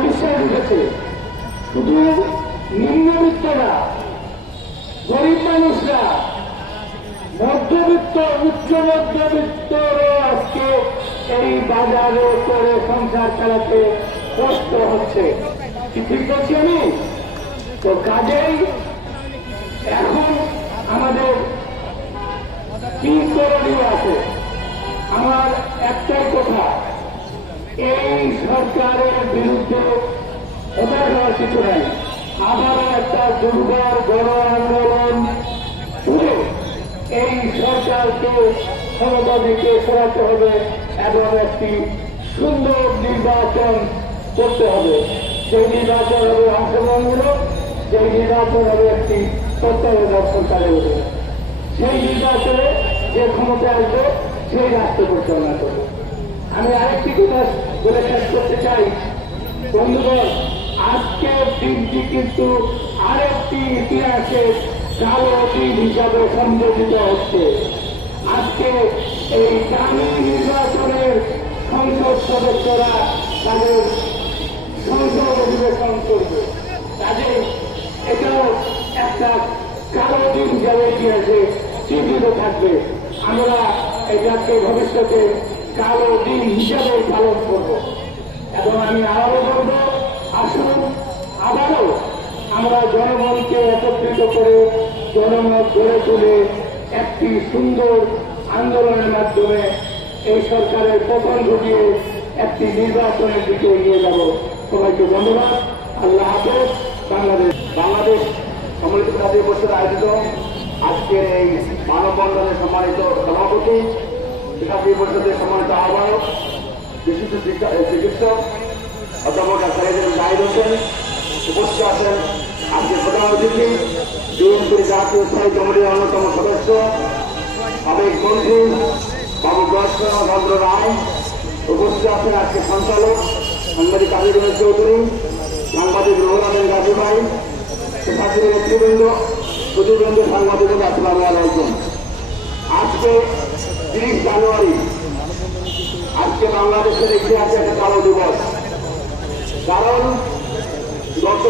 বিশ্বাস উঠেছে শুধু নিম্নবিত্তরা গরিব মানুষরা মধ্যবিত্ত উচ্চ মধ্যবিত্তরও আজকে এই বাজারে করে সংসার চালাতে কষ্ট হচ্ছে ঠিক করছি আমি তো কাজেই এখন আমাদের কি করণীয় আছে আমার একটাই কথা এই সরকারের বিরুদ্ধে ওদের হওয়ার কিছু নাই। আবারও একটা দুর্বল বড় আন্দোলন করে এই সরকারকে ক্ষমতা থেকে সরাতে হবে এবং একটি সুন্দর নির্বাচন করতে হবে। সেই নির্বাচন হবে অংশগ্রহণমূলক সেই নির্বাচন হবে একটি তত্ত্বাবধায়ক সরকারের অধীনে সেই নির্বাচনে যে ক্ষমতা আসবে, সেই রাষ্ট্র পরিচালনা করবে। আমি আরেকটি কথা বলে শেষ করতে চাই বন্ধুগণ আজকে দিনটি কিন্তু আরেকটি ইতিহাসে কালো দিন হিসাবে সংযোজিত হচ্ছে আজকে এই দামি নির্বাচনের সংসদ সদস্যরা তাদের সংসদ অধিবেশন করবে কাজে এটাও একটা কালো দিন হিসাবে ইতিহাসে চিহ্নিত থাকবে আমরা এটাকে ভবিষ্যতে কালো দিন হিসাবে পালন করব। এবং আমি আবারও বলব, আসুন আবারও আমরা জনগণকে একত্রিত করে জনমত গড়ে তুলে একটি সুন্দর আন্দোলনের মাধ্যমে এই সরকারের পতন ঘটিয়ে একটি নির্বাচনের দিকে এগিয়ে যাব। সবাইকে ধন্যবাদ। আল্লাহ হাফেজ। বাংলাদেশ বাংলাদেশ সম্মিলিত জাতীয় পরিষদ আয়োজিত। আজকের এই মানববন্ধনের সম্মানিত সভাপতি জাতীয় পরিষদের সম্মানিত আহ্বায়ক, বিশিষ্ট চিকিৎসক, অধ্যাপক ডাক্তার জাহিদ হোসেন উপস্থিত আছেন আজকের প্রধান অতিথি বিএনপির জাতীয় স্থায়ী কমিটির অন্যতম সদস্য, সাবেক মন্ত্রী বাবু ভদ্র রায় উপস্থিত আছেন আজকে সঞ্চালক, সাংবাদিক কাজী চৌধুরী, সাংবাদিক রঘুরামেন গাজী ভাই সাথী নেতৃবৃন্দ সুদীবৃন্দ সাংবাদিক আসসালামু আজকে তিরিশ জানুয়ারি, আজকে বাংলাদেশের ইতিহাসে একটা কালো দিবস। কারণ গত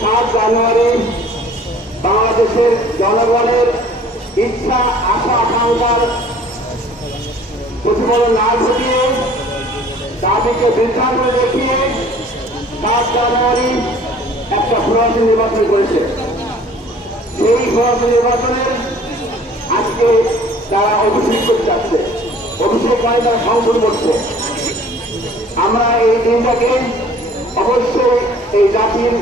সাত জানুয়ারি বাংলাদেশের জনগণের ইচ্ছা, আশা, আকাঙ্ক্ষার প্রতিফলন না ঘটিয়ে, দাবিকে বৃদ্ধা করে দেখিয়ে সাত জানুয়ারি একটা ফরাসি নির্বাচন করেছে। সেই ফরাসি নির্বাচনের আজকে তারা অভিষেক করতে যাচ্ছে অভিষেক মানে তারা সংসদ করছে আমরা এই দিনটাকে অবশ্যই এই জাতির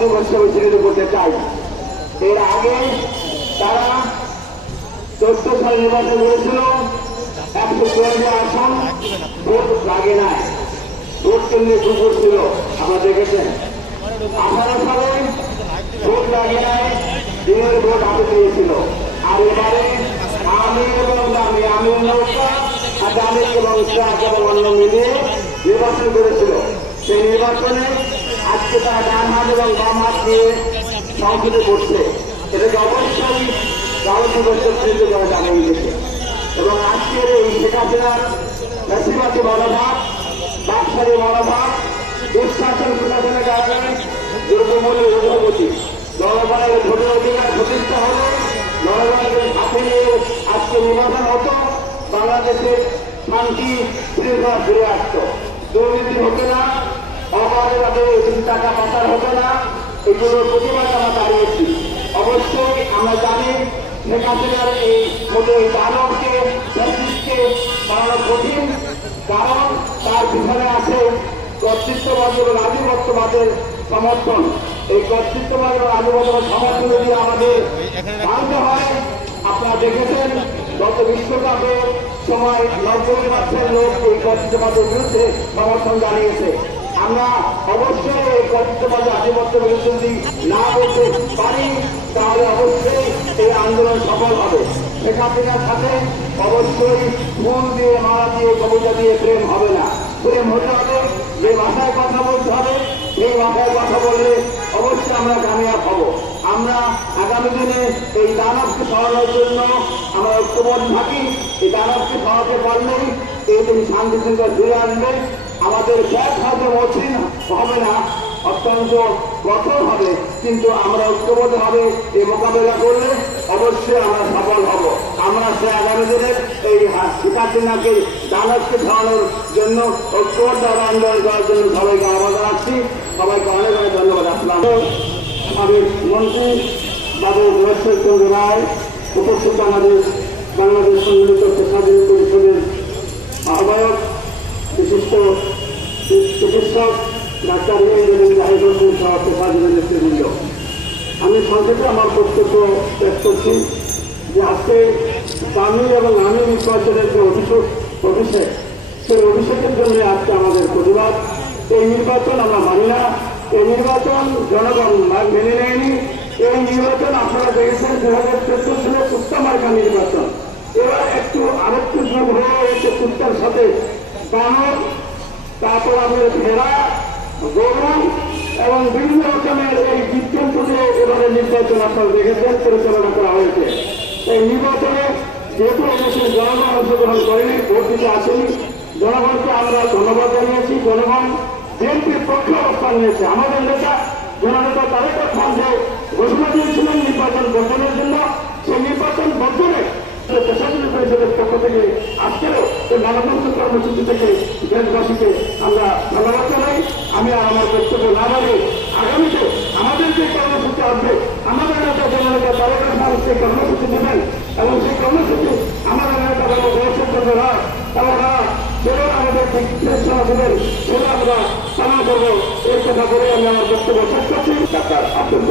দিবস হিসেবে চিহ্নিত করতে চাই। এর আগে তারা চোদ্দ সাল নির্বাচন করেছিল, একশো চুয়ান্ন আসন, ভোট লাগে নাই। ভোট কেন্দ্রে কুকুর ছিল আমরা দেখেছেন। আঠারো সালে ভোট লাগে নাই, দিনের ভোট হাতে দিয়েছিল আর এবারে আমি এবং আমি আমি নৌকা আর দামি এবং ট্রাক এবং অন্য মিলিয়ে নির্বাচন করেছিল সেই নির্বাচনে আজকে তারা ডান হাত এবং বাম হাত নিয়ে সংসদে করছে এটাকে অবশ্যই রাজনৈতিক চিহ্নিত করে জানিয়ে দিয়েছে এবং আজকের এই শেখ হাসিনার বেশিরভাগী মনোভাব ব্যবসায়ী মনোভাব দুঃশাসন প্রশাসনের কারণে দ্রব্যমূল্যের ঊর্ধ্বগতি জনগণের ভোটের অধিকার কারণ তার পিছনে আছে কর্তৃত্ববাদ এবং আধিপত্যবাদের সমর্থন। এই কর্তৃত্ববাদ এবং আধিপত্যবাদ সমর্থন যদি আমাদের মানতে হয় আপনারা দেখেছেন, গত বিশ্বকাপে সময় নব্বই পার্সেন্ট লোক এই কর্তৃত্ববাদের বিরুদ্ধে সমর্থন জানিয়েছে। আমরা অবশ্যই এই কর্তৃত্ববাদ আধিপত্য বিরুদ্ধে যদি না বলতে পারি, তাহলে অবশ্যই এই আন্দোলন সফল হবে। শেখ হাসিনার সাথে অবশ্যই ফুল দিয়ে মারা দিয়ে, কবিতা দিয়ে প্রেম হবে না। প্রেম হতে হবে, যে ভাষায় কথা বলতে হবে সেই ভাষায় কথা বললে অবশ্যই আমরা কামিয়াব হব। আমরা আগামী দিনে এই দানবকে সরানোর জন্য আমরা ঐক্যবদ্ধ থাকি। এই দানবকে সরাতে পারলেই এই দিন শান্তি শৃঙ্খলা ফিরে আনবে আমাদের ব্যাগ হয়তো মসৃণ হবে না, অত্যন্ত কঠোর হবে। কিন্তু আমরা ঐক্যবদ্ধ হবে এই মোকাবেলা করলে অবশ্যই আমরা সফল হব। আমরা সে আগামী দিনের এই শেখ হাসিনাকে দানবকে খাওয়ানোর জন্য ঐক্যবদ্ধ আন্দোলন করার জন্য সবাইকে আহ্বান জানাচ্ছি। সবাইকে অনেক অনেক ধন্যবাদ, আসলাম। আমাদের মন্ত্রী বাবু বৃহস্পতি চন্দ্র রায়, উপস্থিত আমাদের বাংলাদেশ সম্মিলিত পেশাজীবী পরিষদের আহ্বায়ক, বিশিষ্ট চিকিৎসক, ডাক্তার ইঞ্জিনিয়ারিং জাহিদ সহ পেশাজীবী নেতৃবৃন্দ। আমি সংক্ষেপে আমার বক্তব্য শেষ করছি যে আজকে স্বামী এবং আমি নির্বাচনের যে অভিষেক অভিষেক, সেই অভিষেকের জন্য আজকে আমাদের প্রতিবাদ। এই নির্বাচন আমরা মানি না। এই নির্বাচন জনগণ মেনে নেয়নি। এই নির্বাচন আপনারা দেখেছেন দু হাজার চোদ্দ সালে কুত্তা মার্কা নির্বাচন। এবার একটু আরেকটু যোগ হয়ে হয়েছে কুত্তার সাথে বানর, তারপর আমাদের ভেড়া, গরু এবং বিভিন্ন রকমের এই বিজ্ঞান দিয়ে এবারে নির্বাচন আপনারা দেখেছেন, পরিচালনা করা হয়েছে। এই নির্বাচনে যেহেতু অবশ্যই জনগণ অংশগ্রহণ করেনি, ভোট দিতে আসেনি, জনগণকে আমরা ধন্যবাদ জানিয়েছি। জনগণ বিএনপির পক্ষে অবস্থান নিয়েছে। আমাদের নেতা, জননেতা তারেক খান যে ঘোষণা দিয়েছিলেন নির্বাচন বর্জনের জন্য, সেই নির্বাচন বর্জনে প্রশাসনিক পরিষদের পক্ষ থেকে আজকেও এই মানববন্ধ কর্মসূচি থেকে দেশবাসীকে আমরা ধন্যবাদ জানাই। আমি আর আমার বক্তব্য না বাড়ি আগামীতে আমাদের যে কর্মসূচি আসবে, আমাদের নেতা, জননেতা তারেক রহমান সেই কর্মসূচি দেবেন এবং সেই কর্মসূচি আমাদের নেতা যেন বয়সের এবং আমাদের নির্দেশনা দেবেন সেটা আমরা পালন করব। এই কথা বলে আমি আমার বক্তব্য শেষ করছি। ডাক্তার আব্দুল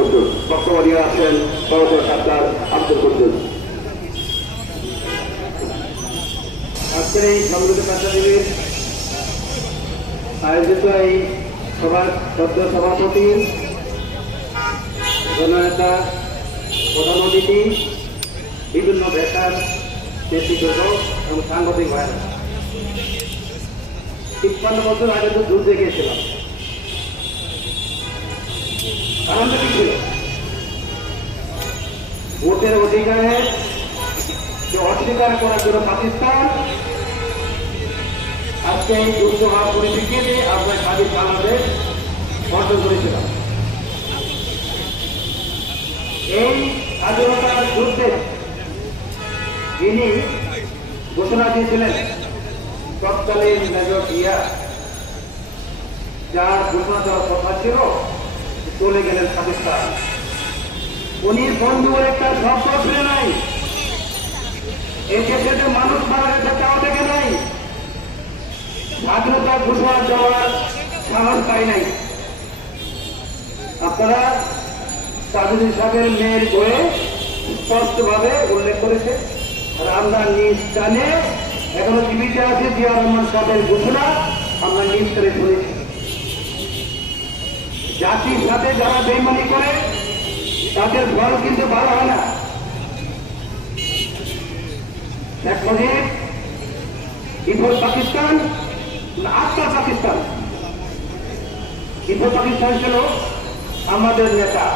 বক্তব্য ডাক্তার আব্দুল আজকের এই আয়োজিত এই সভার সদ্য সভাপতি, জননেতা, প্রধান অতিথি, বিভিন্ন বেকার এবং সাংগঠনিক ভাইরা তিপ্পান্ন বছর আগে তো যুদ্ধে গিয়েছিলাম কারণটা কি ছিল? ভোটের অধিকারে যে অস্বীকার করার জন্য পাকিস্তান, আজকে এই যুদ্ধ হওয়ার পরিপ্রেক্ষিতে আমরা স্বাধীন বাংলাদেশ অর্জন করেছিলাম। এই স্বাধীনতার যুদ্ধে যিনি ঘোষণা দিয়েছিলেন তৎকালীন মেজর ইয়া যার ঘোষণা দেওয়ার কথা ছিল চলে গেলেন পাকিস্তান। উনি বন্ধুর একটা শব্দ ফিরে নাই। দেশে যে মানুষ মারা গেছে তাও দেখে নাই। স্বাধীনতা ঘোষণা দেওয়ার সাহস পাই নাই। আপনারা সাজুদ্দিন সাহেবের মেয়ের বইয়ে স্পষ্টভাবে উল্লেখ করেছে আর আমরা নিজ কানে এখনও জীবিত আছে, জিয়া রহমান সাহেবের ঘোষণা, আমরা নিজ করে জাতির সাথে যারা বেমানি করে, তাদের ফল কিন্তু ভালো হয় না। বিফল পাকিস্তান আফটার পাকিস্তান। বিফল পাকিস্তান ছিল আমাদের নেতা।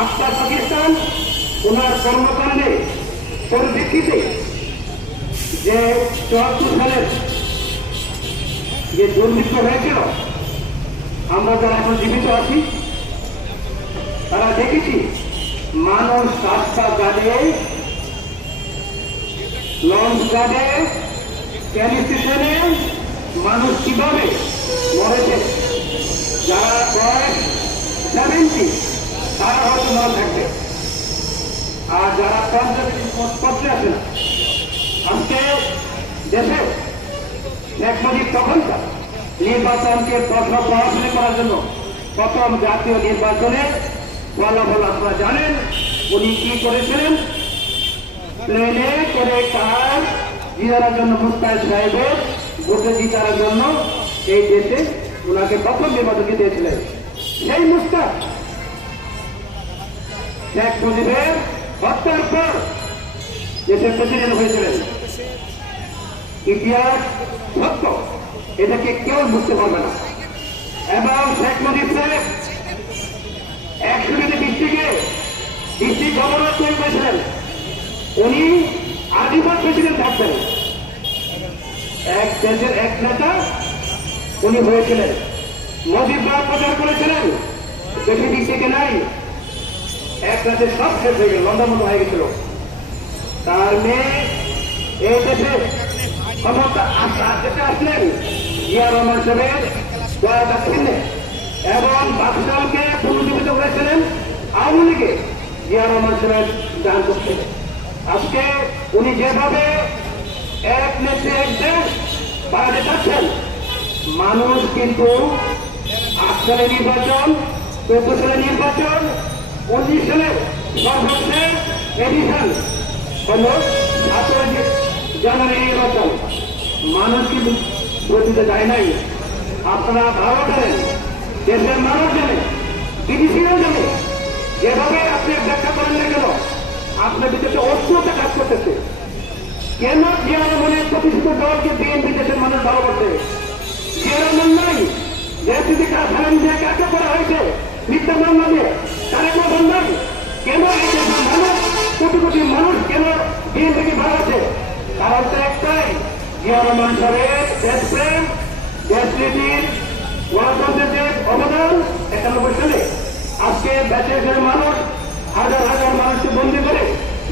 আফটার পাকিস্তান, ওনার কর্মকাণ্ডে পরিপ্রেক্ষিতে যে চুয়াত্তর সালের যে দুর্নীতি হয়েছিল, আমরা যারা এখন জীবিত আছি, তারা দেখেছি, মানুষ রাস্তা গাড়িয়ে লঞ্চ গার্ডে ট্রেন স্টেশনে মানুষ কীভাবে মরেছে? যারা বয়স সেভেন্টি তারা হয়তো মনে থাকবে। আর যারা পঞ্চাশ পত্রে আছে না আজকে দেশে শেখ তখনকার নির্বাচনকে প্রশ্ন পড়াশোনা করার জন্য প্রথম জাতীয় নির্বাচনে ফলাফল আপনারা জানেন, উনি কি করেছিলেন? প্লেনে করে কার জিতার জন্য মুস্তাদ সাহেবের ভোটে জিতার জন্য এই দেশে ওনাকে প্রথম নির্বাচন দিয়েছিলেন। সেই মুস্তাদ শেখ মুজিবের হত্যার পর দেশের প্রেসিডেন্ট হয়েছিলেন। ইতিহাস সত্য। এটাকে কেউ বুঝতে পারবে না। এবং শেখ মুজিব সাহেব একশো ডিস্ট্রিক্টে ডিস্ট্রিক্ট গভর্নর তৈরি করেছিলেন, উনি আজীবন প্রেসিডেন্ট থাকবেন এক দেশের এক নেতা উনি হয়েছিলেন। মজিববার প্রচার করেছিলেন বেশি দিক নাই। এক রাতে সব শেষ হয়ে গেল, লন্ডন মতো হয়ে গেছিল। তার মেয়ে এই দেশে ক্ষমতা আসতে আসলেন জিয়া রহমান সাহেবের দয়া দাক্ষিণ্যে এবং বাকশালকে পুনর্জীবিত করেছিলেন আওয়ামী লীগে জিয়া রহমান সাহেব দান করতে। আজকে উনি যেভাবে এক নেত্রী এক দেশ বাড়াতে চাচ্ছেন, মানুষ কিন্তু আট নির্বাচন, চোদ্দ সালে নির্বাচন, উনিশ সালে সর্বশেষ এডিশন। হল সতেরো জানুয়ারি নির্বাচন মানুষ কিন্তু বলতে যায় নাই। আপনারা ভালো জানেন দেশের মানুষ জানে, বিদেশিরাও জানে, যেভাবে আপনি ব্যাখ্যা করেন না কেন আপনার ভিতরে অস্ত্রতা কাজ করতেছে। কেন জিয়া রহমানের প্রতিষ্ঠিত দলকে বিএনপি দেশের মানুষ ভালো করছে? জিয়া রহমান নাই যদি খালেন জিয়াকে আটক করা হয়েছে মিথ্যা মামলা তারা কোনো বন্ধন কেন এই দেশের মানুষ, কোটি কোটি মানুষ কেন বিএনপিকে ভালো আছে কারণ তো একটাই। জিয়া রহমান সাহেবের দেশপ্রেম দেশনীতির গণতন্ত্রের যে অবদান, একানব্বই সালে আজকে দেশের মানুষ, হাজার হাজার মানুষকে বন্দি করে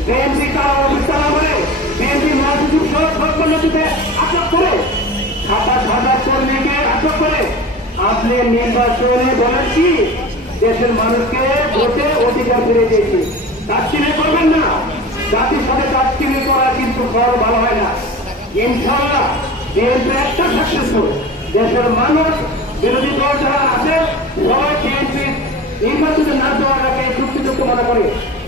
বিএনপি কারা অবস্থা না করে বিএনপি মহাসচিব সহ সর্বন্নতিতে আটক করে, সাতাশ হাজার কর্মীকে আটক করে আপনি নির্বাচনে বলেন কি, দেশের মানুষকে ভোটে অধিকার ফিরে দিয়েছি। দাক্ষিণে করবেন না। জাতির সাথে করা কিন্তু বড় ভালো হয় না। ইনশাল্লাহ বিএনপি একটা সাকসেসফুল দেশের মানুষ, বিরোধী দল যারা আছে, সবাই বিএনপি নির্বাচনে না দেওয়াটাকে যুক্তিযুক্ত মনে করে।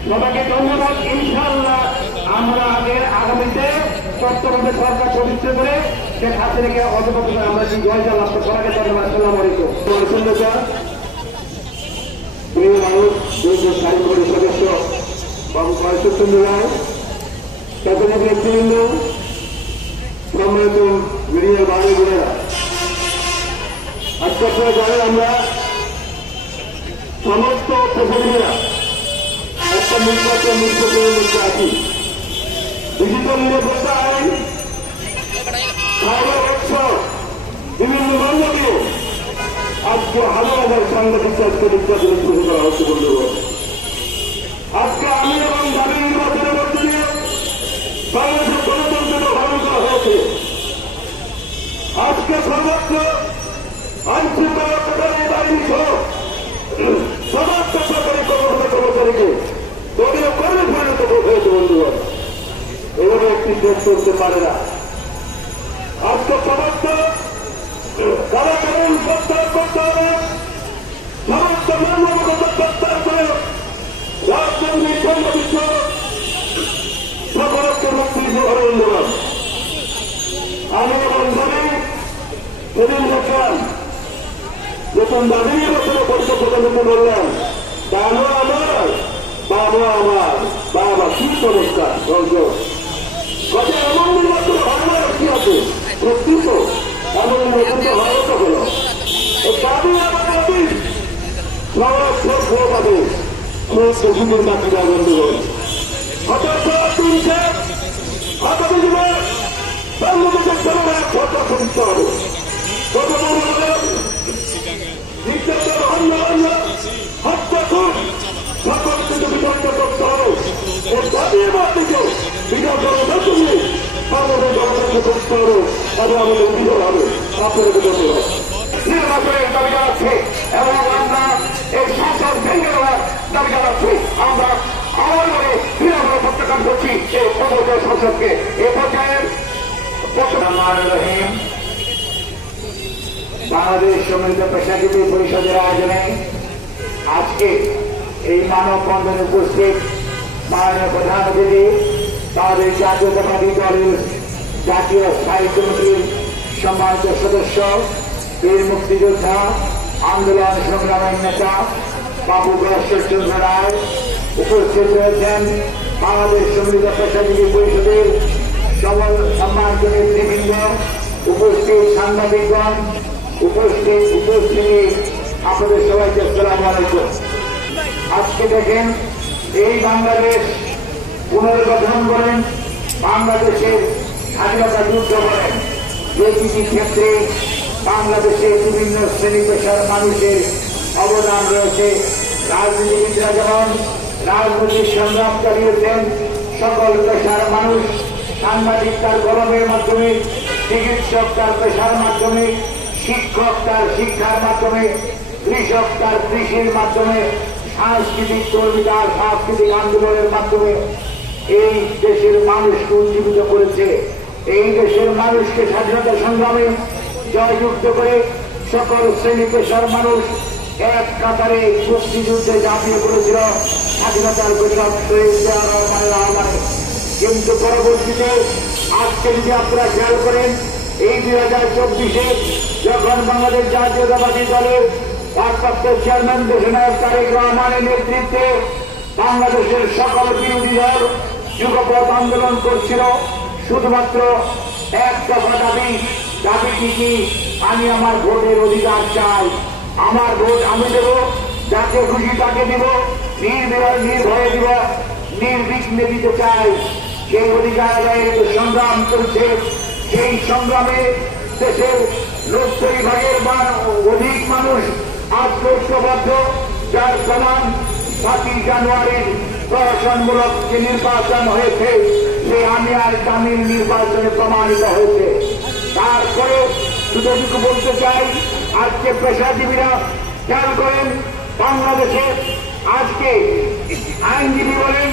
সবাইকে ধন্যবাদ। ইনশাল্লাহ আমরা আগের আগামীতে চট্টগ্রামে সরকার প্রতিষ্ঠা করে সে রেখে অধপত করে আমরা কি জয় লাভ করতে সবাইকে ধন্যবাদ। আসসালাম আলাইকুম। প্রিয় মানুষ স্থায়ী সদস্য বাবু কয়েকচন্দ্র রায় ক্যাবিনেট নেতৃবৃন্দ সম্মানিত মিডিয়ার বাড়ি বোনেরা আজকে আপনারা জানেন আমরা সমস্ত প্রতিনিধিরা একটা নির্বাচন নির্বাচনের মধ্যে আছি। ডিজিটাল নিরাপত্তা আইন আজকে হাজার হাজার সাংবাদিক আজকে নির্বাচনে শুরু করা হচ্ছে বন্ধুগণ আজকে বাংলাদেশের গণতন্ত্রকে ভালো করা হয়েছে। আজকে সর্বত্র আইন শৃঙ্খলা প্রধানের বাহিনী সহ সমস্ত সরকারি কর্মকর্তা কর্মচারীকে দলীয় কর্মে পরিণত হয়েছে, বন্ধুগণ। এভাবে একটি দেশ চলতে পারে না। আজকে সমস্ত তারা যখন দাঁড়িয়ে বছর পরিচর্যা বললাম বাবা আমার বাবা আমার, বাবা, কি চমৎকার রঞ্জন কথা এমন নির্বাচন হয় না কি আছে সত্যি তো এমন নির্বাচন তো হলো। দাবি আমার দাবি সবাই সব ভোট পাবে খুব বন্ধ হঠাৎ বাংলাদেশের জনগণের ভোটটা শুনতে হবে। কত বড় নির্যাতন আন্দোলন হত্যা খুন সকল কিন্তু বিতর্ক করতে হবে। ও দাবিয়ে বাড়িকে বিকাশ করার জন্য আমাদের জনগণকে করতে হবে। এবং আমাদের বিজয় হবে। দাবি আমরা এই দাবি আমরা মনে প্রত্যাখ্যান করছি। এই পর্যায়ের শাসনকে এ পর্যায়ের বাংলাদেশ সম্মিলিত পেশাজীবী পরিষদের আয়োজনে আজকে এই মানব বন্ধনে উপস্থিত মাননীয় প্রধান অতিথি তাদের জাতীয়তাবাদী দলের জাতীয় স্থায়ী কমিটির সম্মানিত সদস্য, বীর মুক্তিযোদ্ধা, আন্দোলন সংগ্রামের নেতা বাবু চন্দ্র রায় উপস্থিত রয়েছেন। বাংলাদেশ সম্মিলিত পেশাজীবী পরিষদের সম- সম্মানিত নেতৃবৃন্দ উপস্থিত সাংবাদিকগণ, উপস্থিত উপস্থিতি, আপনাদের সবাইকে আসসালাম আলাইকুম। আজকে দেখেন, এই বাংলাদেশ পুনর্গঠন করেন, বাংলাদেশের স্বাধীনতা যুদ্ধ করেন। প্রতিটি ক্ষেত্রে বাংলাদেশে বিভিন্ন শ্রেণি পেশার মানুষের অবদান রয়েছে। রাজনীতিবিদরা যেমন, রাজনৈতিক সংগ্রাম চালিয়েছেন সকল পেশার মানুষ। সাংবাদিক তার কলমের মাধ্যমে, চিকিৎসক তার পেশার মাধ্যমে, শিক্ষক তার শিক্ষার মাধ্যমে, কৃষক তার কৃষির মাধ্যমে, সাংস্কৃতিক কর্মী তার সাংস্কৃতিক আন্দোলনের মাধ্যমে এই দেশের মানুষকে উজ্জীবিত করেছে। এই দেশের মানুষকে স্বাধীনতা সংগ্রামে জয়যুক্ত করে সকল শ্রেণি পেশার মানুষ এক কাতারে মুক্তিযুদ্ধে ঝাঁপিয়ে পড়েছিল। স্বাধীনতার ঘোষক শহীদ রহমানের কিন্তু পরবর্তীতে আজকে যদি আপনারা খেয়াল করেন, এই দুই হাজার চব্বিশে যখন বাংলাদেশ জাতীয়তাবাদী দলের ভারপ্রাপ্ত চেয়ারম্যান দেশনায়ক তারেক রহমানের নেতৃত্বে বাংলাদেশের সকল বিরোধী দল যুগপথ আন্দোলন করছিল, শুধুমাত্র এক দফা দাবি দাবিটি কি আমি আমার ভোটের অধিকার চাই। আমার ভোট আমি দেব, যাকে খুশি তাকে দিব নির্বিরয় নির্ভয়ে দিব, নির্বিঘ্নে দিতে চাই। সেই অধিকার আদায়ের সংগ্রাম চলছে, সেই সংগ্রামে দেশের নব্বই ভাগের বা অধিক মানুষ আজ ঐক্যবদ্ধ যার প্রমাণ সাতই জানুয়ারির প্রশাসনমূলক যে নির্বাচন হয়েছে সেই আমি আর তামিল নির্বাচনে প্রমাণিত হয়েছে। তারপরে শুধু বলতে চাই, আজকে পেশাজীবীরা খেয়াল করেন, বাংলাদেশে আজকে আইনজীবী বলেন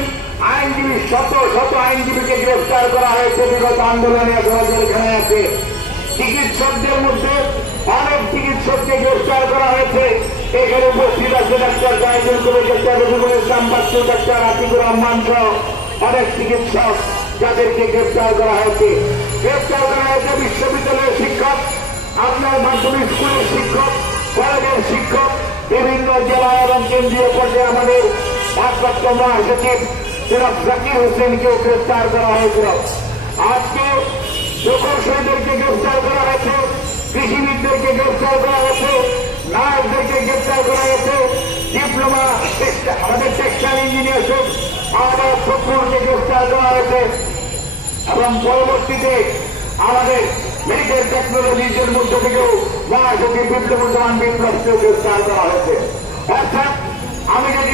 আইনজীবী, শত শত আইনজীবীকে গ্রেফতার করা হয়েছে বিগত আন্দোলনে এখনও আছে। চিকিৎসকদের মধ্যে অনেক চিকিৎসককে গ্রেফতার করা হয়েছে। এখানে উপস্থিত আছে doctor Gaizul Kabir, doctor Robikul Islam Bachchu doctor Atikur Rahman সহ অনেক চিকিৎসক যাদেরকে গ্রেফতার করা হয়েছে। গ্রেফতার করা হয়েছে বিশ্ববিদ্যালয়ের শিক্ষক, আপনার মাধ্যমিক স্কুলের শিক্ষক, কলেজের শিক্ষক, বিভিন্ন জেলা এবং কেন্দ্রীয় পর্যায়ে আমাদের ভারপ্রাপ্ত মহাসচিব সিরাজ জাকির হোসেনকেও গ্রেফতার করা হয়েছিল। আজকে প্রকৌশলীদেরকে গ্রেফতার করা হয়েছে, কৃষিবিদদেরকে গ্রেফতার করা হয়েছে নার্সদেরকে গ্রেফতার করা হয়েছে, ডিপ্লোমা, আমাদের টেক্সটাইল ইঞ্জিনিয়ার আমাদের ফখরুলকে গ্রেফতার করা হয়েছে। এবং পরবর্তীতে আমাদের মেডিকেল টেকনোলজির মধ্যে থেকেও মহাসচিব বিপ্লবমান বিপ্লবকেও গ্রেফতার করা হয়েছে। অর্থাৎ আমি যদি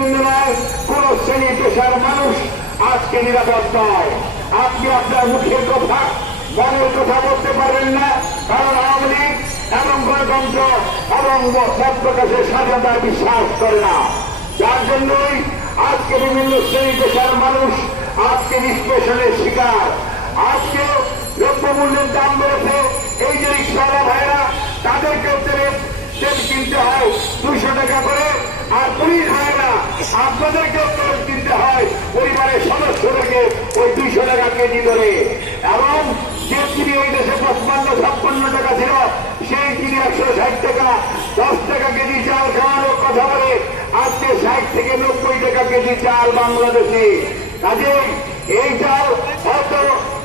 কোন শ্রেণি পেশার মানুষ আজকে নিরাপদ নয়। আপনি আপনার মুখের কথা, মনের কথা বলতে পারবেন না, কারণ আওয়ামী লীগ এবং গণতন্ত্র এবং মত প্রকাশের বিশ্বাস করে না। যার জন্যই আজকে বিভিন্ন শ্রেণি পেশার মানুষ আজকে নিষ্পেষণের শিকার। আজকে দ্রব্যমূল্যের দাম বেড়েছে। এই যে রিক্সাওয়ালা ভাইরা তাদেরকেও তেল কিনতে হয়, দুইশো টাকা করে, আর পুলিশ ভাইরা আপনাদেরকেও তেল কিনতে হয়, পরিবারের সদস্যদেরকে ওই দুইশো টাকা কেজি ধরে। এবং যে চিনি ওই দেশে ছাপ্পান্ন টাকা ছিল, সেই চিনি একশো ষাট টাকা, দশ টাকা কেজি চাল খাওয়ানোর কথা বলে, আজকে ষাট থেকে নব্বই টাকা কেজি চাল বাংলাদেশে। কাজেই এই চাল হয়তো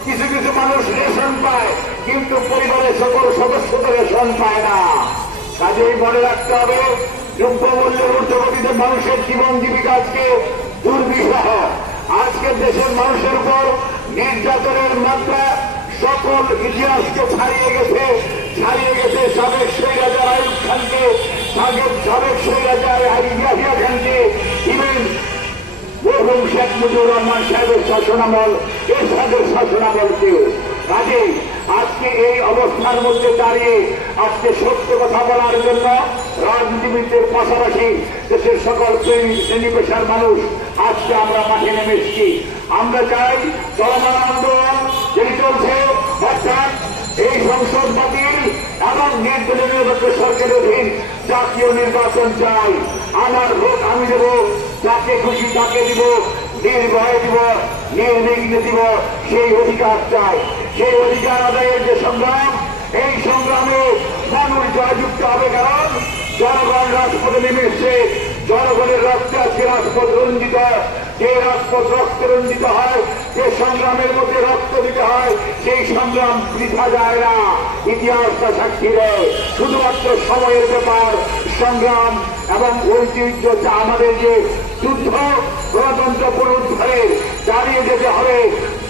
কিছু কিছু মানুষ রেশন পায়, কিন্তু পরিবারের সকল সদস্যদের রেশন পায় না। কাজেই মনে রাখতে হবে দ্রব্য মূল্যের ঊর্ধ্বগতিতে মানুষের জীবন জীবিকা আজকে দুর্বিষহ। আজকে দেশের মানুষের উপর নির্যাতনের মাত্রা সকল ইতিহাসকে ছাড়িয়ে গেছে ছাড়িয়ে গেছে সাবেক সৈরাজার আয়ুব খানকে, সাবেক সাবেক সৈরাজার ইয়াহিয়া খানকে, ইভেন মরহুম শেখ মুজিবুর রহমান সাহেবের শাসনামল, এরশাদের শাসনামলকেও। কাজে আজকে এই অবস্থার মধ্যে দাঁড়িয়ে আজকে সত্য কথা বলার জন্য রাজনীতিবিদদের পাশাপাশি দেশের সকল শ্রেণি পেশার মানুষ আজকে আমরা মাঠে নেমে এসেছি। আমরা চাই চলমান আন্দোলন যেটি চলছে, অর্থাৎ এই সংসদ বাতিল এবং নির্দলীয় নিরপেক্ষ সরকারের অধীন জাতীয় নির্বাচন চাই। আমার ভোট আমি দেব, যাকে খুশি তাকে দিব, নির্ভয়ে দিব। নির্বিঘ্নে দিব সেই অধিকার চাই। সেই অধিকার আদায়ের যে সংগ্রাম, এই সংগ্রামে মানুষ জয়যুক্ত হবে কারণ জনগণ রাজপথে নেমে এসছে। জনগণের রক্তে আজকে রাজপথ রঞ্জিত। যে রাজপথ রক্তে রঞ্জিত হয়, যে সংগ্রামের মধ্যে রক্ত দিতে হয়, সেই সংগ্রাম বৃথা যায় না। ইতিহাসটা সাক্ষী দেয়। শুধুমাত্র সময়ের ব্যাপার, সংগ্রাম এবং ঐতিহ্য আমাদের যে যুদ্ধ গণতন্ত্র পুনরুদ্ধারে দাঁড়িয়ে যেতে হবে।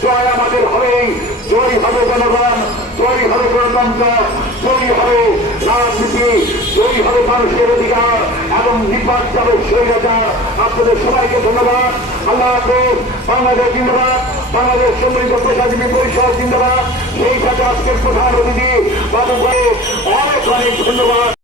জয় আমাদের হবেই জয়ী হবে জনগণ, জয়ী হবে গণতন্ত্র, জয়ী হবে রাজনীতি, জয়ী হবে মানুষের অধিকার এবং নির্বাচ যাবে স্বৈরাচার আপনাদের সবাইকে ধন্যবাদ। আল্লাহ বাংলাদেশ জিন্দাবাদ। বাংলাদেশ সমৃদ্ধ প্রশাসনিক পরিষদ জিন্দাবাদ। সেই সাথে আজকের প্রধান অতিথি বাবু অনেক অনেক ধন্যবাদ।